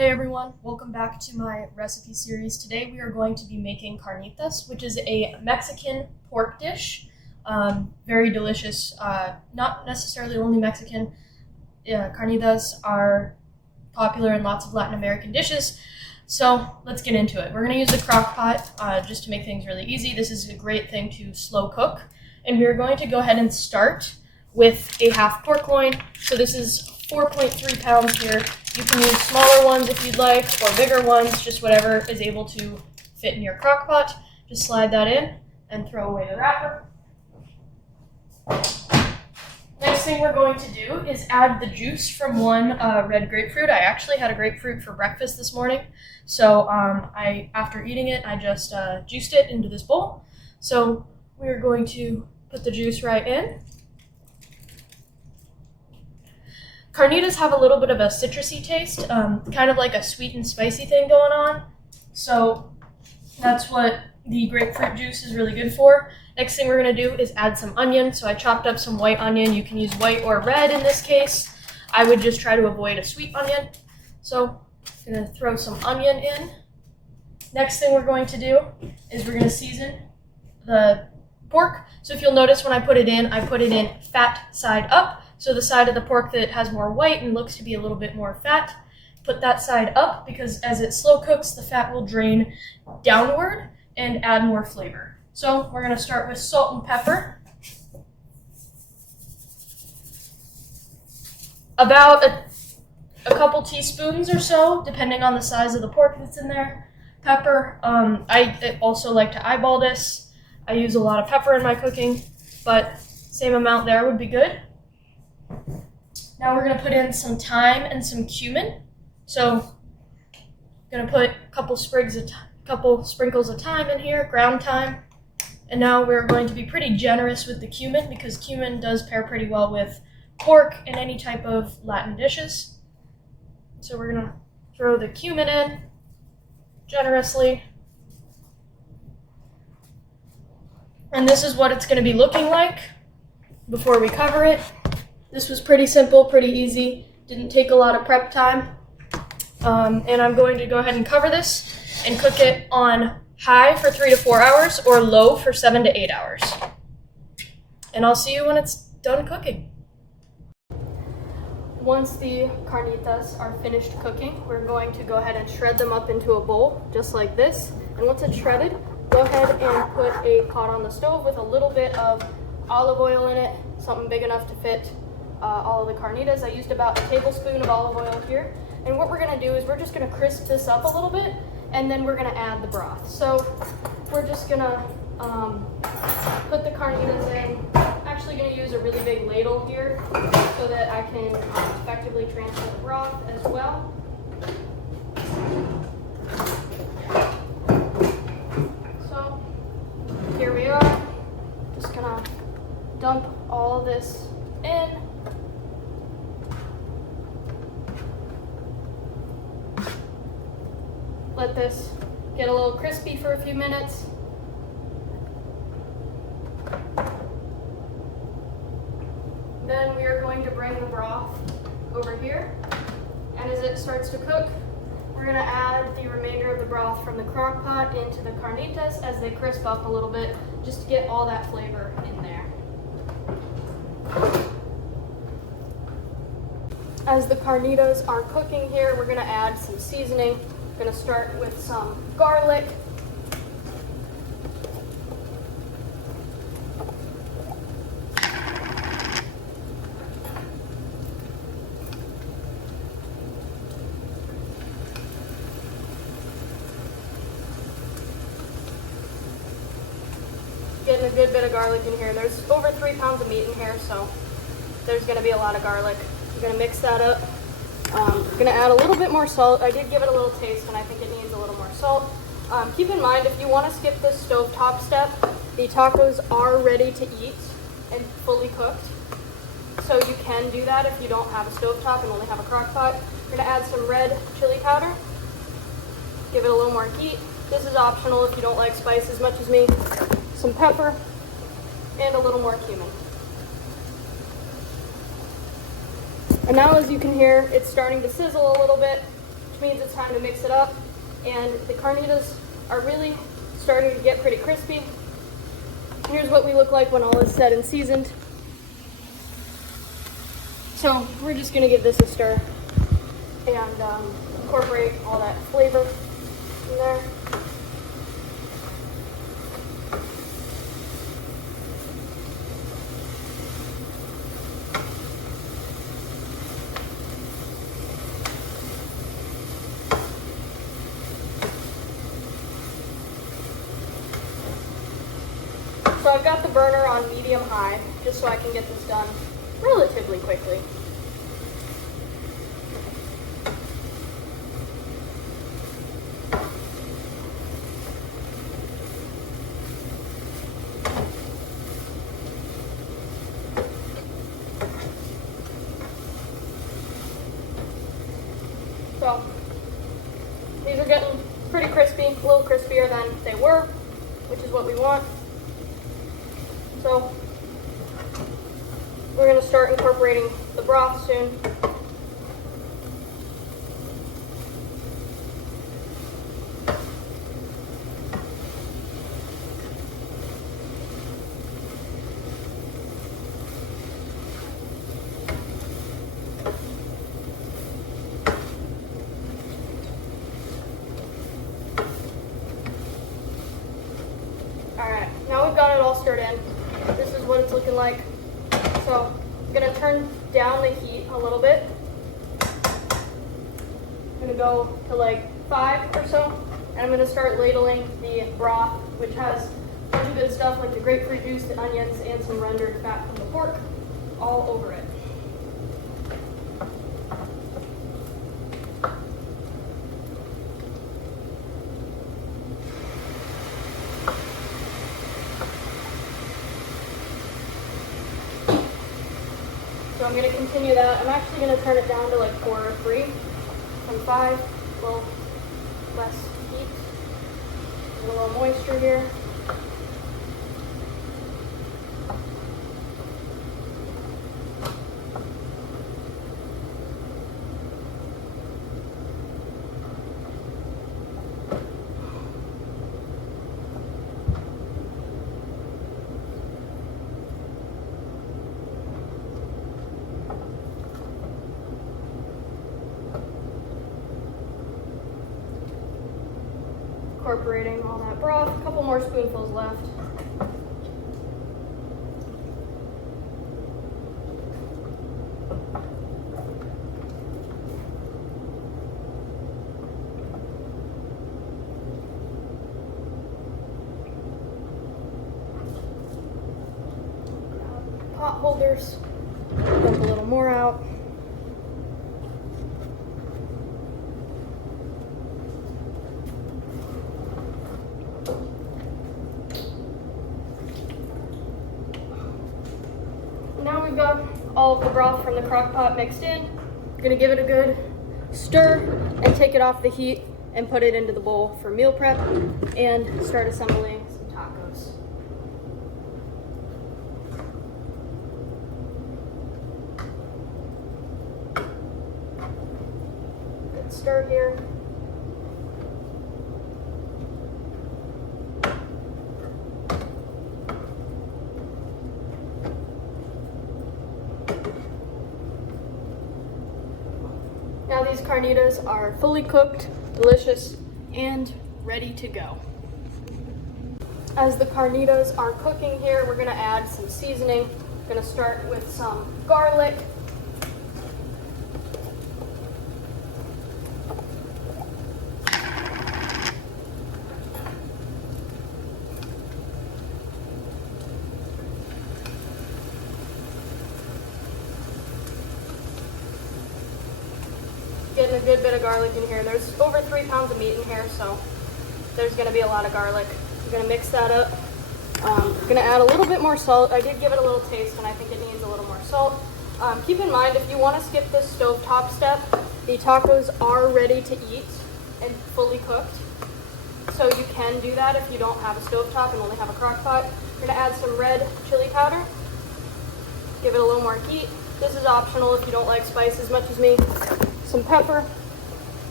Hey everyone, welcome back to my recipe series. Today we are going to be making carnitas, which is a Mexican pork dish. Very delicious, not necessarily only Mexican. Carnitas are popular in lots of Latin American dishes. So let's get into it. We're going to use the crock pot just to make things really easy. This is a great thing to slow cook. And we're going to go ahead and start with a half pork loin. So this is 4.3 pounds here. You can use smaller ones if you'd like, or bigger ones, just whatever is able to fit in your crock pot. Just slide that in and throw away the wrapper. Next thing we're going to do is add the juice from one red grapefruit. I actually had a grapefruit for breakfast this morning, so after eating it, I just juiced it into this bowl. So we're going to put the juice right in. Carnitas have a little bit of a citrusy taste, kind of like a sweet and spicy thing going on. So that's what the grapefruit juice is really good for. Next thing we're going to do is add some onion. So I chopped up some white onion. You can use white or red in this case. I would just try to avoid a sweet onion. So I'm going to throw some onion in. Next thing we're going to do is we're going to season the pork. So if you'll notice when I put it in fat side up. So the side of the pork that has more white and looks to be a little bit more fat, put that side up because as it slow cooks, the fat will drain downward and add more flavor. So we're going to start with salt and pepper. About a couple teaspoons or so, depending on the size of the pork that's in there. Pepper. I also like to eyeball this. I use a lot of pepper in my cooking, but same amount there would be good. Now we're going to put in some thyme and some cumin. So I'm going to put a couple sprinkles of thyme in here, ground thyme. And now we're going to be pretty generous with the cumin because cumin does pair pretty well with pork and any type of Latin dishes. So we're going to throw the cumin in generously. And this is what it's going to be looking like before we cover it. This was pretty simple, pretty easy, didn't take a lot of prep time. And I'm going to go ahead and cover this and cook it on high for 3 to 4 hours or low for 7 to 8 hours. And I'll see you when it's done cooking. Once the carnitas are finished cooking, we're going to go ahead and shred them up into a bowl, just like this. And once it's shredded, go ahead and put a pot on the stove with a little bit of olive oil in it, something big enough to fit all of the carnitas. I used about a tablespoon of olive oil here. And what we're going to do is we're just going to crisp this up a little bit, and then we're going to add the broth. So we're just going to put the carnitas in. I'm actually going to use a really big ladle here so that I can effectively transfer the broth as well. So here we are. Just going to dump all of this in. Let this get a little crispy for a few minutes. Then we are going to bring the broth over here. And as it starts to cook, we're going to add the remainder of the broth from the crock pot into the carnitas as they crisp up a little bit, just to get all that flavor in there. As the carnitas are cooking here, we're going to add some seasoning. We're going to start with some garlic. Getting a good bit of garlic in here. There's over 3 pounds of meat in here, so there's going to be a lot of garlic. I'm going to mix that up. I'm going to add a little bit more salt. I did give it a little taste, and I think it needs a little more salt. Keep in mind, if you want to skip this stovetop step, the tacos are ready to eat and fully cooked. So you can do that if you don't have a stovetop and only have a crock pot. We're going to add some red chili powder. Give it a little more heat. This is optional if you don't like spice as much as me. Some pepper, and a little more cumin. And now, as you can hear, it's starting to sizzle a little bit. means it's time to mix it up. And the carnitas are really starting to get pretty crispy. Here's what we look like when all is said and seasoned. So we're just gonna give this a stir and incorporate all that flavor in there. So I've got the burner on medium-high, just so I can get this done relatively quickly. So these are getting pretty crispy, a little crispier than they were, which is what we want. So we're going to start incorporating the broth soon. Alright, now we've got it all stirred in. This is what it's looking like. So I'm going to turn down the heat a little bit. I'm going to go to like 5 or so. And I'm going to start ladling the broth, which has a bunch of good stuff like the grapefruit juice, the onions, and some rendered fat from the pork all over it. So I'm going to continue that. I'm actually going to turn it down to like 4 or 3 from 5. A little less heat. A little moisture here. Incorporating all that broth, a couple more spoonfuls left. Pot holders, dump a little more out. Now we've got all of the broth from the crock pot mixed in. We're gonna give it a good stir and take it off the heat and put it into the bowl for meal prep and start assembling some tacos. Good stir here. Now these carnitas are fully cooked, delicious, and ready to go. As the carnitas are cooking here, we're gonna add some seasoning. We're gonna start with some garlic. Getting a good bit of garlic in here. There's over 3 pounds of meat in here, so there's going to be a lot of garlic. I'm going to mix that up. I'm going to add a little bit more salt. I did give it a little taste, and I think it needs a little more salt. Keep in mind, if you want to skip this stovetop step, the tacos are ready to eat and fully cooked. So you can do that if you don't have a stovetop and only have a crock pot. We're going to add some red chili powder. Give it a little more heat. This is optional if you don't like spice as much as me. Some pepper,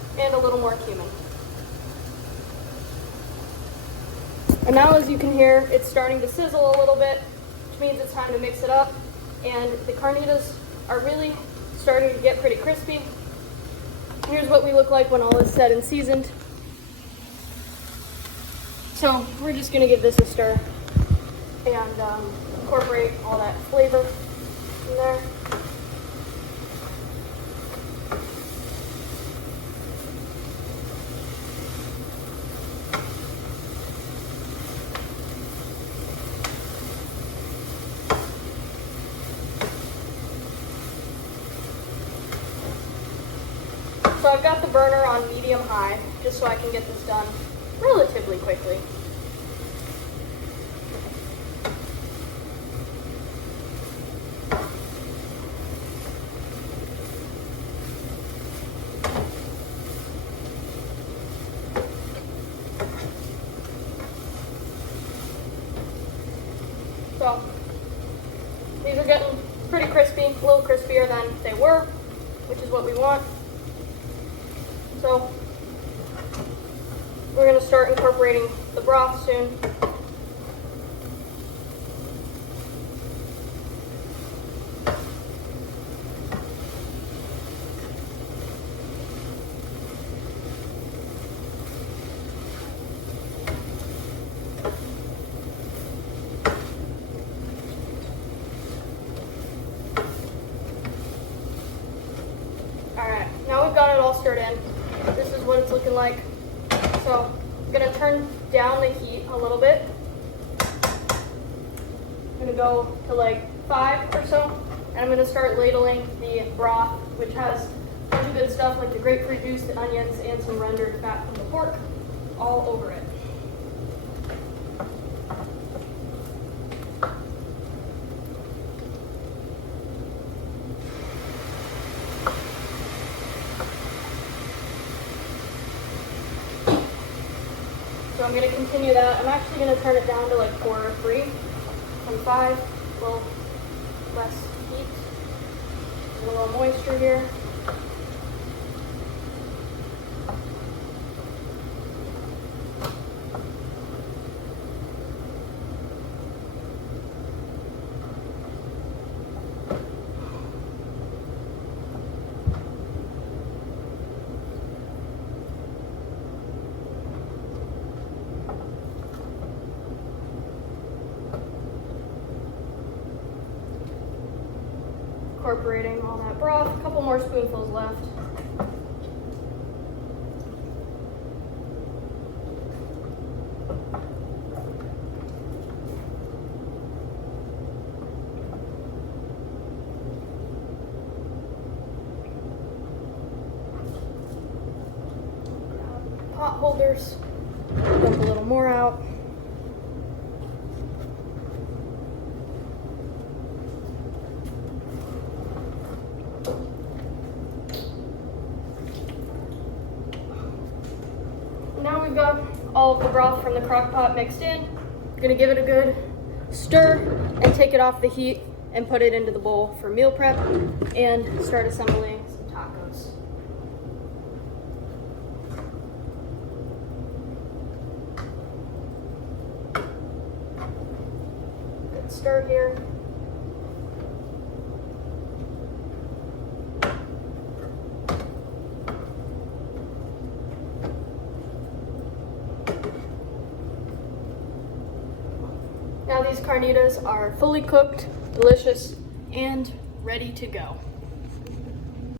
and a little more cumin. And now, as you can hear, it's starting to sizzle a little bit, which means it's time to mix it up. And the carnitas are really starting to get pretty crispy. Here's what we look like when all is said and seasoned. So we're just gonna give this a stir and incorporate all that flavor in there. So I've got the burner on medium-high, just so I can get this done relatively quickly. So these are getting pretty crispy, a little crispier than they were, which is what we want. So we're going to start incorporating the broth soon. Alright, now we've got it all stirred in. This is what it's looking like. So I'm going to turn down the heat a little bit. I'm going to go to like 5 or so. And I'm going to start ladling the broth, which has a bunch of good stuff like the grapefruit juice, the onions, and some rendered fat from the pork all over it. So I'm going to continue that. I'm actually going to turn it down to like 4 or 3 from 5. A little less heat, a little moisture here. Incorporating all that broth, a couple more spoonfuls left. Pot holders, dump a little more out. Now we've got all of the broth from the crock pot mixed in. We're gonna give it a good stir and take it off the heat and put it into the bowl for meal prep and start assembling some tacos. Good stir here. Now these carnitas are fully cooked, delicious, and ready to go.